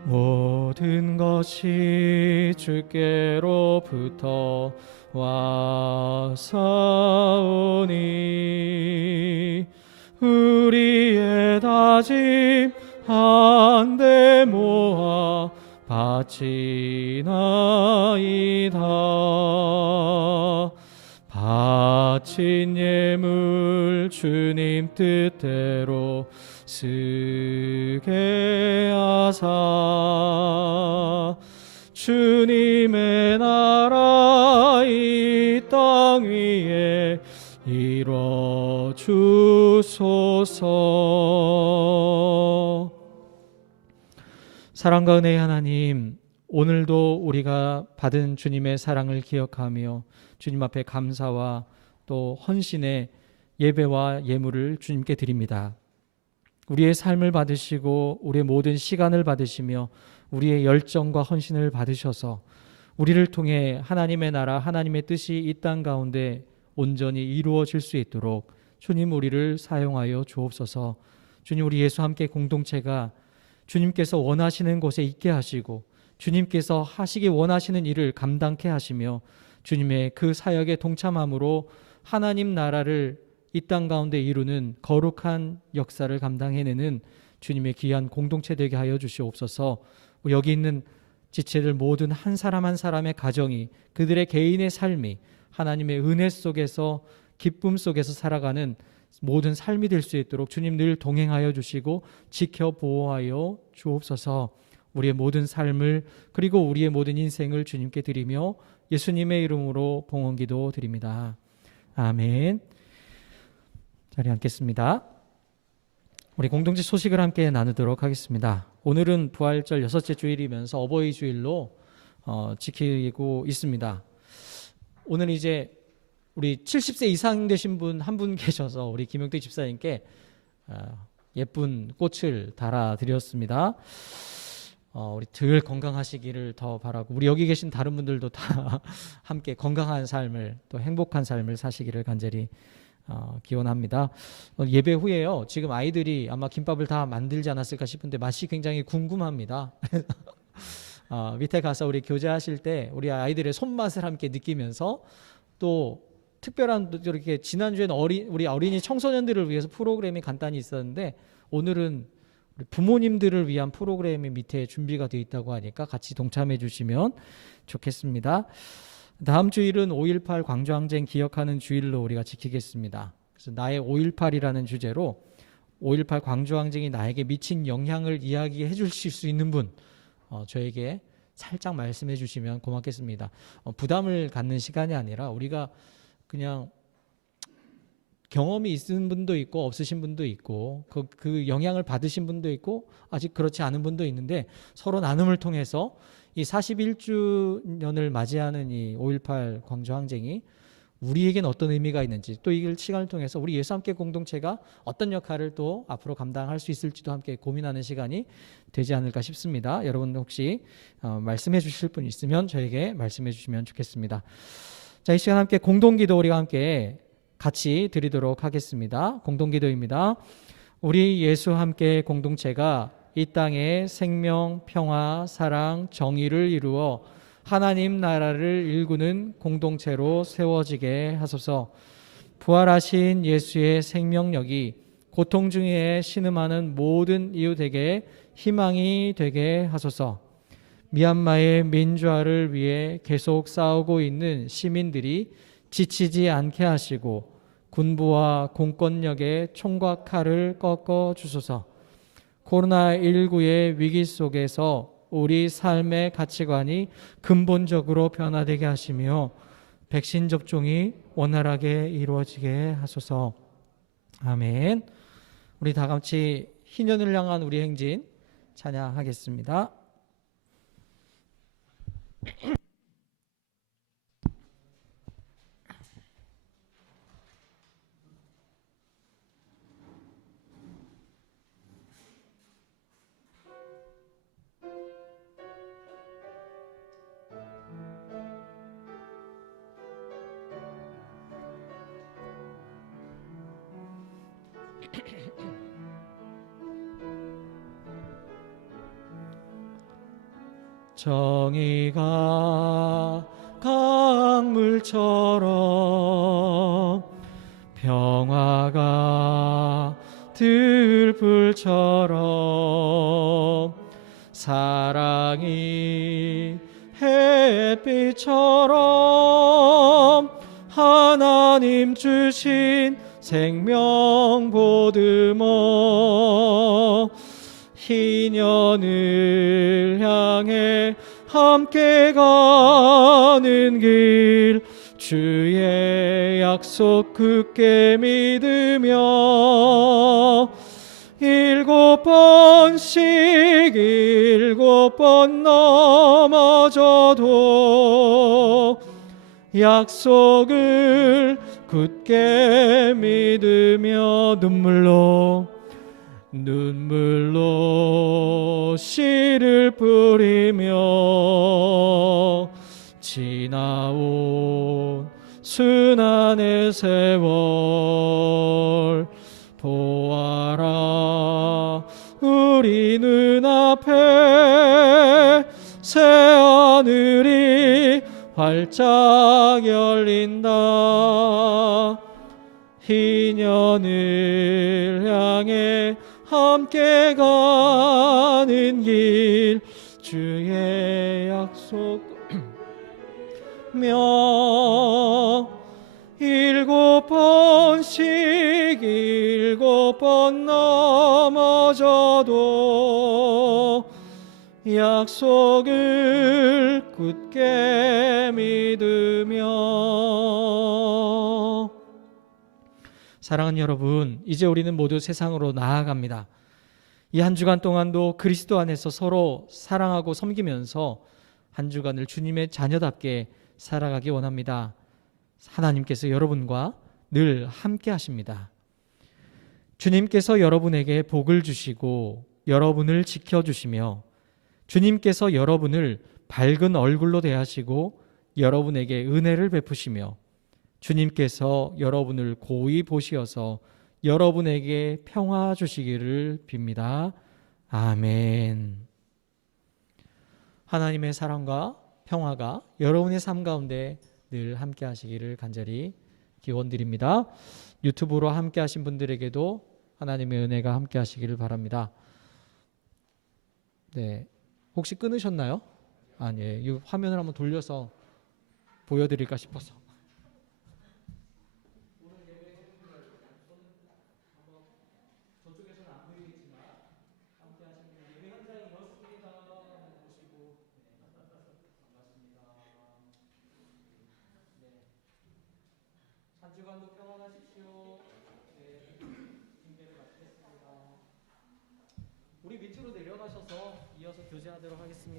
모든 것이 주께로부터 와사오니 우리의 다짐 한데 모아 바치나이다. 바친 예물 주님 뜻대로 쓰게 하사 주님의 나라 이 땅 위에 이뤄 주소서. 사랑과 은혜의 하나님, 오늘도 우리가 받은 주님의 사랑을 기억하며 주님 앞에 감사와 또 헌신의 예배와 예물을 주님께 드립니다. 우리의 삶을 받으시고 우리의 모든 시간을 받으시며 우리의 열정과 헌신을 받으셔서 우리를 통해 하나님의 나라, 하나님의 뜻이 이 땅 가운데 온전히 이루어질 수 있도록 주님 우리를 사용하여 주옵소서. 주님, 우리 예수 함께 공동체가 주님께서 원하시는 곳에 있게 하시고 주님께서 하시기 원하시는 일을 감당케 하시며 주님의 그 사역에 동참함으로 하나님 나라를 이 땅 가운데 이루는 거룩한 역사를 감당해내는 주님의 귀한 공동체 되게 하여 주시옵소서. 여기 있는 지체들 모든 한 사람 한 사람의 가정이, 그들의 개인의 삶이 하나님의 은혜 속에서 기쁨 속에서 살아가는 모든 삶이 될 수 있도록 주님 늘 동행하여 주시고 지켜 보호하여 주옵소서. 우리의 모든 삶을 그리고 우리의 모든 인생을 주님께 드리며 예수님의 이름으로 봉헌기도 드립니다. 아멘. 자리에 앉겠습니다. 우리 공동체 소식을 함께 나누도록 하겠습니다. 오늘은 부활절 6째 주일이면서 어버이 주일로 지키고 있습니다. 오늘 이제 우리 70세 이상 되신 분 한 분 계셔서 우리 김용태 집사님께 예쁜 꽃을 달아드렸습니다. 우리 늘 건강하시기를 더 바라고 우리 여기 계신 다른 분들도 다 함께 건강한 삶을 또 행복한 삶을 사시기를 간절히 기원합니다. 예배 후에요. 지금 아이들이 아마 김밥을 다 만들지 않았을까 싶은데 맛이 굉장히 궁금합니다. 밑에 가서 우리 교제하실 때 우리 아이들의 손맛을 함께 느끼면서 또 특별한 이렇게 지난주에는 우리 어린이 청소년들을 위해서 프로그램이 간단히 있었는데 오늘은 우리 부모님들을 위한 프로그램이 밑에 준비가 되어 있다고 하니까 같이 동참해 주시면 좋겠습니다. 다음 주일은 5.18 광주항쟁 기억하는 주일로 우리가 지키겠습니다. 그래서 나의 5.18이라는 주제로 5.18 광주항쟁이 나에게 미친 영향을 이야기해 주실 수 있는 분 저에게 살짝 말씀해 주시면 고맙겠습니다. 부담을 갖는 시간이 아니라 우리가 그냥 경험이 있는 분도 있고 없으신 분도 있고 그 영향을 받으신 분도 있고 아직 그렇지 않은 분도 있는데 서로 나눔을 통해서 이 41주년을 맞이하는 이 5.18 광주항쟁이 우리에겐 어떤 의미가 있는지 또 이 시간을 통해서 우리 예수 함께 공동체가 어떤 역할을 또 앞으로 감당할 수 있을지도 함께 고민하는 시간이 되지 않을까 싶습니다. 여러분 혹시 말씀해 주실 분 있으면 저에게 말씀해 주시면 좋겠습니다. 자, 이 시간 함께 공동기도 우리가 함께 같이 드리도록 하겠습니다. 공동기도입니다. 우리 예수 함께 공동체가 이 땅에 생명, 평화, 사랑, 정의를 이루어 하나님 나라를 일구는 공동체로 세워지게 하소서. 부활하신 예수의 생명력이 고통 중에 신음하는 모든 이웃에게 희망이 되게 하소서. 미얀마의 민주화를 위해 계속 싸우고 있는 시민들이 지치지 않게 하시고 군부와 공권력의 총과 칼을 꺾어 주소서. 코로나19의 위기 속에서 우리 삶의 가치관이 근본적으로 변화되게 하시며 백신 접종이 원활하게 이루어지게 하소서. 아멘. 우리 다 같이 희년을 향한 우리 행진 찬양하겠습니다. 정의가 강물처럼 평화가 들불처럼 사랑이 햇빛처럼 하나님 주신 생명 보듬어 희년을 향해 함께 가는 길 주의 약속 굳게 믿으며 7번씩 7번 넘어져도 약속을 굳게 믿으며 눈물로 씨를 뿌리며 지나온 순환의 세월 보아라 우리 눈앞에 새하늘이 활짝 열린다. 희년을 향해 함께 가는 길 주의 약속 며 7번씩 7번 넘어져도 약속을 굳게 믿으며. 사랑하는 여러분, 이제 우리는 모두 세상으로 나아갑니다. 이 한 주간 동안도 그리스도 안에서 서로 사랑하고 섬기면서 한 주간을 주님의 자녀답게 살아가기 원합니다. 하나님께서 여러분과 늘 함께 하십니다. 주님께서 여러분에게 복을 주시고 여러분을 지켜주시며 주님께서 여러분을 밝은 얼굴로 대하시고 여러분에게 은혜를 베푸시며 주님께서 여러분을 고이 보시어서 여러분에게 평화 주시기를 빕니다. 아멘. 하나님의 사랑과 평화가 여러분의 삶 가운데 늘 함께 하시기를 간절히 기원드립니다. 유튜브로 함께 하신 분들에게도 하나님의 은혜가 함께 하시기를 바랍니다. 네, 혹시 끊으셨나요? 아니에요. 이 화면을 한번 돌려서 보여드릴까 싶어서. 한 주간도 평안하십시오. 네, 징계를 마치겠습니다. 우리 밑으로 내려가셔서 이어서 교제하도록 하겠습니다.